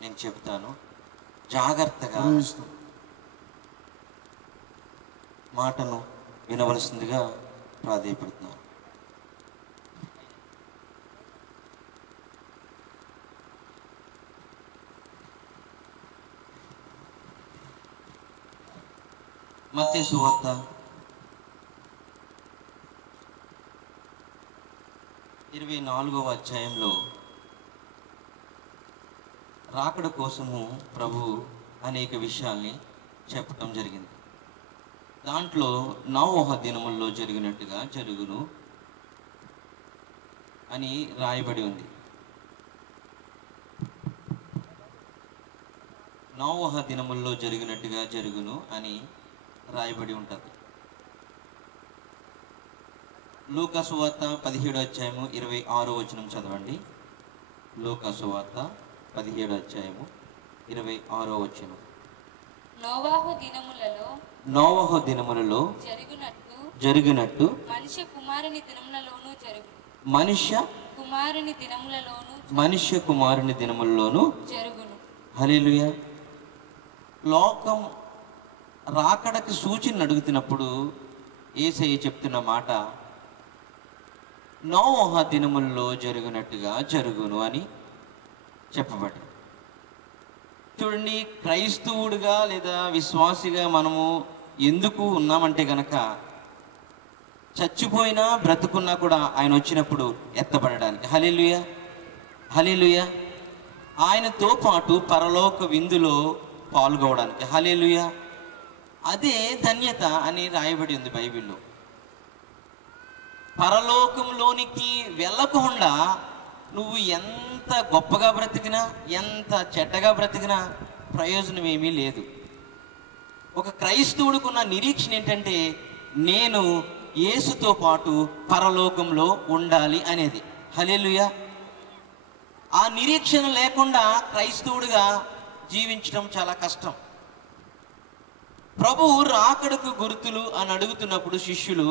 నేను చెబుతాను, జాగ్రత్తగా మాటను వినవలసిందిగా ప్రాధేయపడుతున్నాను. మత్తయి సువార్త 24వ అధ్యాయంలో రాకడ కోసము ప్రభు అనేక విషయాల్ని చెప్పటం జరిగింది. దాంట్లో నోవహు దినముల్లో జరిగినట్టుగా జరుగును అని రాయబడి ఉంది. నోవహు దినముల్లో జరిగినట్టుగా జరుగును అని రాయబడి ఉంటుంది. లూకా సువార్త 17వ అధ్యాయము 26వ వచనం చదవండి. లూకా సువార్త 17వ అధ్యాయము 26వ వచనం. నోవహు దినములలో జరిగినట్టు మనుష్య కుమారుని దినములలోను జరుగును. హల్లెలూయా. లోకం రాకడకి సూచన అడుగుతున్నప్పుడు యేసయ్య చెప్తున్న మాట నోవహు దినముల్లో జరిగినట్టుగా జరుగును అని చెప్పబడింది. చూడండి, క్రైస్తవుడిగా లేదా విశ్వాసిగా మనము ఎందుకు ఉన్నామంటే గనక చచ్చిపోయినా బ్రతుకున్నా కూడా ఆయన వచ్చినప్పుడు ఎత్తబడడానికి. హల్లెలూయా, హల్లెలూయా. ఆయనతో పాటు పరలోక విందులో పాల్గొవడానికి. హల్లెలూయా. అదే ధన్యత అని రాయబడి ఉంది బైబిల్లో. పరలోకంలోనికి వెళ్ళకుండా నువ్వు ఎంత గొప్పగా బ్రతికినా, ఎంత చెడ్డగా బ్రతికినా ప్రయోజనం ఏమీ లేదు. ఒక క్రైస్తవుడికున్న నిరీక్షణ ఏంటంటే నేను యేసుతో పాటు పరలోకంలో ఉండాలి అనేది. హల్లెలూయా. ఆ నిరీక్షణ లేకుండా క్రైస్తవుడిగా జీవించడం చాలా కష్టం. ప్రభువు రాకడకు గుర్తులు అని అడుగుతున్నప్పుడు శిష్యులు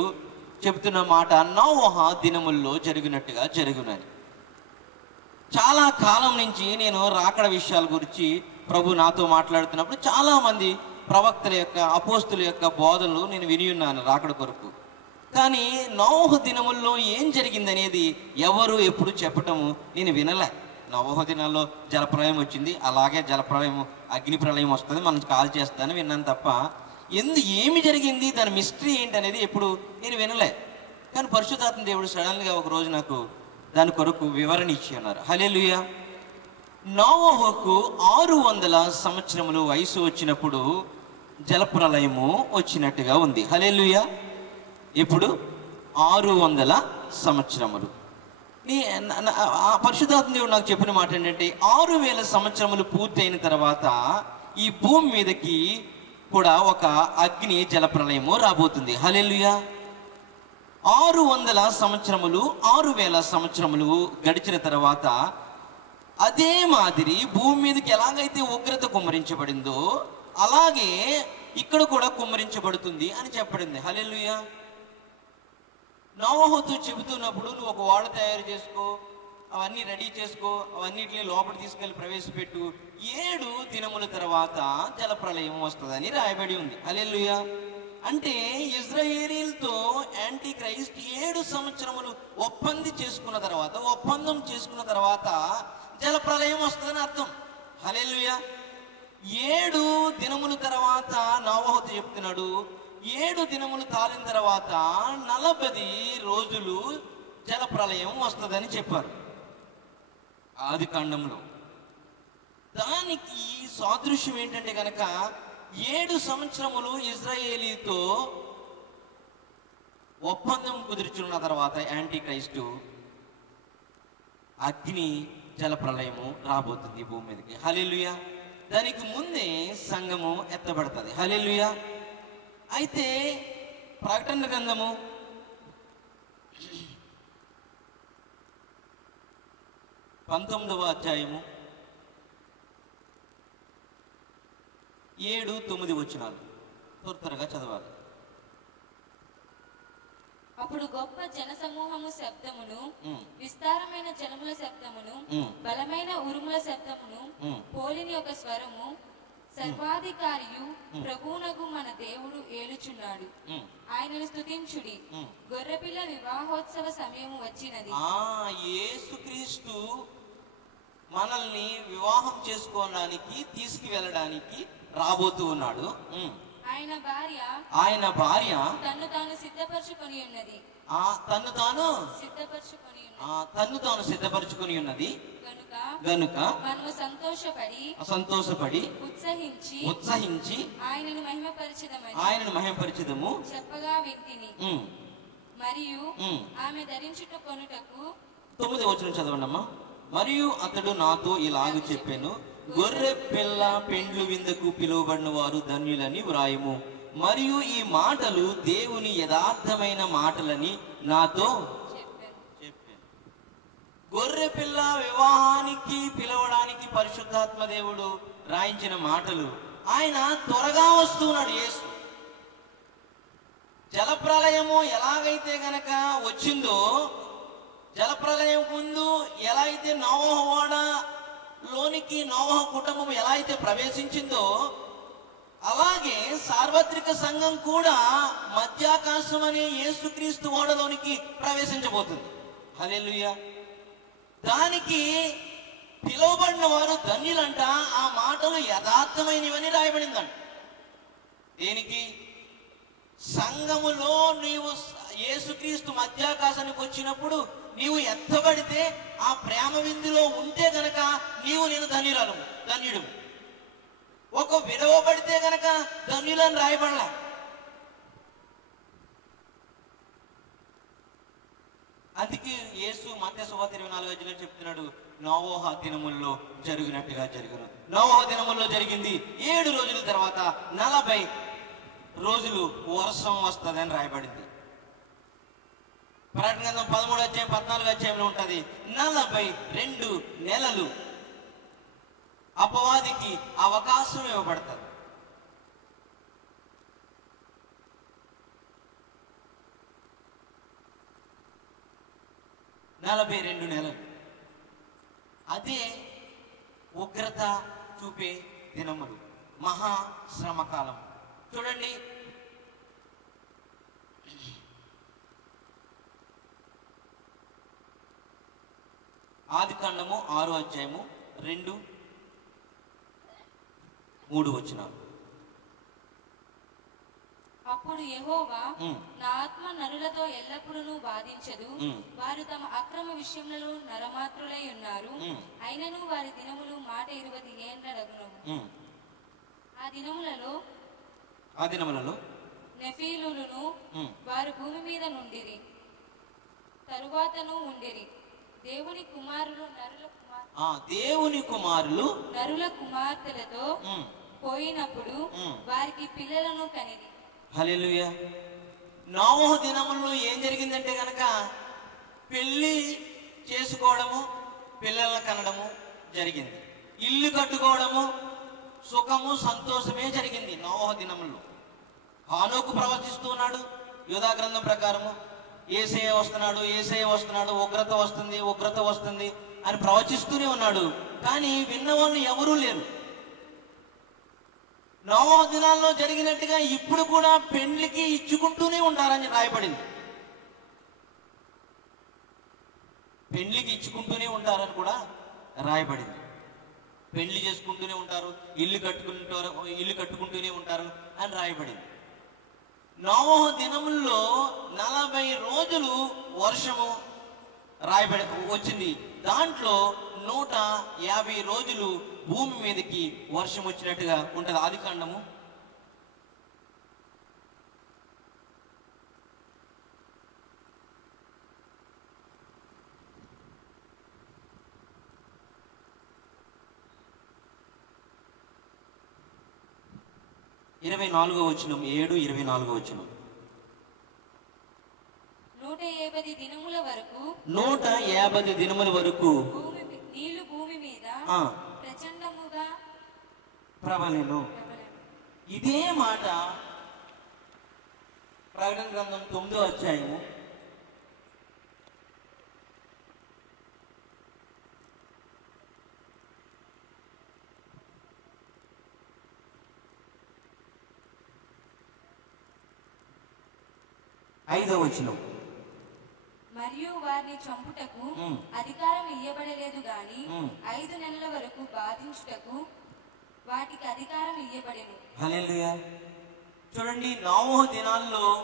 చెబుతున్న మాట నోవహు దినముల్లో జరిగినట్టుగా జరుగునని. చాలా కాలం నుంచి నేను రాకడ విషయాల గురించి ప్రభు నాతో మాట్లాడుతున్నప్పుడు చాలామంది ప్రవక్తల యొక్క, అపోస్తుల యొక్క బోధనలు నేను విని ఉన్నాను రాకడ కొరకు. కానీ నోవహు దినముల్లో ఏం జరిగింది అనేది ఎవరు ఎప్పుడు చెప్పటము నేను వినలే. నోవహు దినాల్లో జలప్రలయం వచ్చింది, అలాగే జలప్రలయం అగ్ని ప్రళయం వస్తుంది, మనం కాల్ చేస్తాను విన్నాను తప్ప ఏమి జరిగింది, దాని మిస్టరీ ఏంటి అనేది ఎప్పుడు నేను వినలే. కానీ పరిశుద్ధాత్మ దేవుడు సడన్గా ఒక రోజు నాకు దాని కొరకు వివరణ ఇచ్చి ఉన్నారు. హల్లెలూయా. నోవహుకు 600 సంవత్సరములు వయసు వచ్చినప్పుడు జలప్రలయము వచ్చినట్టుగా ఉంది. హల్లెలూయా. ఇప్పుడు 600 సంవత్సరములు. పరిశుద్ధాత్మ దేవుడు నాకు చెప్పిన మాట ఏంటంటే 6000 సంవత్సరములు పూర్తయిన తర్వాత ఈ భూమి మీదకి కూడా ఒక అగ్ని జలప్రలయము రాబోతుంది. హల్లెలూయా. 600 సంవత్సరములు 6000 సంవత్సరములు గడిచిన తర్వాత అదే మాదిరి భూమి మీదకి ఎలాగైతే ఉగ్రత కుమ్మరించబడిందో అలాగే ఇక్కడ కూడా కుమ్మరించబడుతుంది అని చెప్పబడింది. హల్లెలూయా. నోవహుతో చెబుతున్నప్పుడు నువ్వు ఒక ఓడ తయారు చేసుకో, అవన్నీ రెడీ చేసుకో, అవన్నిటిని లోపల తీసుకెళ్ళి ప్రవేశపెట్టు, 7 దినముల తర్వాత జలప్రలయం వస్తుందని రాయబడి ఉంది. హల్లెలూయా. అంటే ఇజ్రాయేలీలతో యాంటీ క్రైస్ట్ 7 సంవత్సరములు ఒప్పందం చేసుకున్న తర్వాత జలప్రలయం వస్తుందని అర్థం. హల్లెలూయా. 7 దినముల తర్వాత నోవహుతో చెప్తున్నాడు, 7 దినములు తాలిన తర్వాత 40 రోజులు జలప్రలయం వస్తుందని చెప్పారు ఆది కాండంలో. దానికి సాదృశ్యం ఏంటంటే కనుక 7 సంవత్సరములు ఇజ్రాయేలీతో ఒప్పందం కుదుర్చున్న తర్వాత యాంటీ క్రైస్టు అగ్ని జలప్రలయము రాబోతుంది భూమి మీదకి. హల్లెలూయా. దానికి ముందే సంఘము ఎత్తబడుతుంది. హల్లెలూయా. అయితే ప్రకటన గ్రంథము 19వ అధ్యాయము 7-9 వచనాలు త్వరగా చదవాలి. అప్పుడు గొప్ప జన సమూహము శబ్దమును, విస్తారమైన జనముల శబ్దమును, బలమైన ఉరుముల శబ్దమును పోలి పోలిని ఒక స్వరము, సర్వాధికారియు ప్రభువునగు మన దేవుడు ఏలుచున్నాడు, ఆయనను స్తుతించుడి, గొర్రెపిల్ల వివాహోత్సవ సమయము వచ్చినది. యేసుక్రీస్తు మనల్ని వివాహం చేసుకోవడానికి తీసుకువెళ్ళడానికి రాబోతూ ఉన్నాడు. ఆయన భార్య తన్ను తాను సిద్ధపరచుకొని ఉన్నది. తన్ను తాను సిద్ధపరచుకొని ఉన్నది గనుక మనము సంతోషపడి ఉత్సహించి ఆయనను మహిమపరచెదము చెప్పగా వింటిని. మరియు ఆమె ధరించుట కొనుటకు 9వ వచనం చదవండమ్మా. మరియు అతడు నాతో ఇలాగ చెప్పాను, గొర్రె పిల్ల పెండ్లు విందుకు పిలువబడిన వారు ధన్యులని వ్రాయము. మరియు ఈ మాటలు దేవుని యథార్థమైన మాటలని నాతో చెప్పాను. గొర్రె పిల్ల వివాహానికి పిలవడానికి పరిశుద్ధాత్మ దేవుడు రాయించిన మాటలు. ఆయన త్వరగా వస్తున్నాడు. యేసు జలప్రలయము ఎలాగైతే గనక వచ్చిందో, జలప్రలయం ముందు ఎలా అయితే నోవహు ఓడలోనికి నోవహు కుటుంబం ఎలా అయితే ప్రవేశించిందో, అలాగే సార్వత్రిక సంఘం కూడా మధ్యాకాశం అనే యేసుక్రీస్తు ఓడలోనికి ప్రవేశించబోతుంది. హల్లెలూయా. దానికి పిలువబడిన వారు ధన్యులంట. ఆ మాటలు యథార్థమైనవని రాయబడిందంట. దేనికి? సంఘములో నీవు యేసుక్రీస్తు మధ్యాకాశానికి వచ్చినప్పుడు నీవు ఎత్తబడితే, ఆ ప్రేమ విందులో ఉంటే గనక నేను ధన్యుడు. ఒక విడవబడితే గనక ధన్యులని రాయబడలా. అందుకే యేసు మత్తయి సువార్త 24:5 చెప్తున్నాడు, నోవహ దినముల్లో జరిగినట్టుగా జరుగును. నోవహ దినముల్లో జరిగింది. 7 రోజుల తర్వాత 40 రోజులు వర్షం వస్తుందని రాయబడింది. ప్రకటన గ్రంథం 13వ అధ్యాయం 14వ అధ్యాయంలో ఉంటది. 42 నెలలు అపవాదికి అవకాశం ఇవ్వబడతారు. నలభై 42 నెలలు. అదే ఉగ్రత చూపే దినములు, మహాశ్రమకాలం. చూడండి, ఆదికాండము 6వ అధ్యాయము 2, 3 వచనాలు. అప్పుడు యెహోవా, నా ఆత్మ నరులతో ఎల్లప్పుడూ బాధించదు, వారు తమ అక్రమ విషయములలో నరమాత్రులై ఉన్నారు, అయినను వారి దినములు 120 ఏండ్లగును. ఆ దినములలో నెఫీలులను వారు భూమి మీద నుండిరి, తరువాతను ఉండిరి. దేవుని కుమారులు నరుల కుమార్తెలతో పోయినప్పుడు వారికి పిల్లలను కనిరి. హల్లెలూయా. నోవహు దినముల్లో ఏం జరిగిందంటే గనక పెళ్లి చేసుకోవడము, పిల్లలను కనడము జరిగింది. ఇల్లు కట్టుకోవడము, సుఖము, సంతోషమే జరిగింది నోవహు దినముల్లో. హానోకు ప్రవచిస్తూ ఉన్నాడు యూదా గ్రంథం ప్రకారము. యేసయ్య వస్తున్నాడు, ఉగ్రత వస్తుంది అని ప్రవచిస్తూనే ఉన్నాడు. కానీ విన్నవాళ్ళు ఎవరూ లేరు. నోవహు దినాల్లో జరిగినట్టుగా ఇప్పుడు కూడా పెళ్లికి ఇచ్చుకుంటూనే ఉంటారని రాయబడింది. పెళ్లికి ఇచ్చుకుంటూనే ఉంటారని కూడా రాయబడింది. పెళ్లి చేసుకుంటూనే ఉంటారు, ఇల్లు కట్టుకుంటూనే ఉంటారు అని రాయబడింది. నోవహు దినముల్లో 40 రోజులు వర్షము వచ్చింది. దాంట్లో 150 రోజులు భూమి మీదకి వర్షం వచ్చినట్టుగా ఉంటది. ఆదికాండము 24వ వచనం, 7:24 వచనం. 150 దినముల వరకు 150 దినముల వరకు నీళ్లు భూమి మీద ప్రచండముగా ప్రబలెను. ఇదే మాట ప్రకటన గ్రంథం 9వ అధ్యాయము 3 5వ వచనం. మరియు వారిని చంపుటకు అధికారం ఇయ్యబడలేదు గాని 5 నెలల వరకు బాధించుటకు వాటికి అధికారం ఇయ్యబడెను. హల్లెలూయా. చూడండి, నోవహు దినాల్లో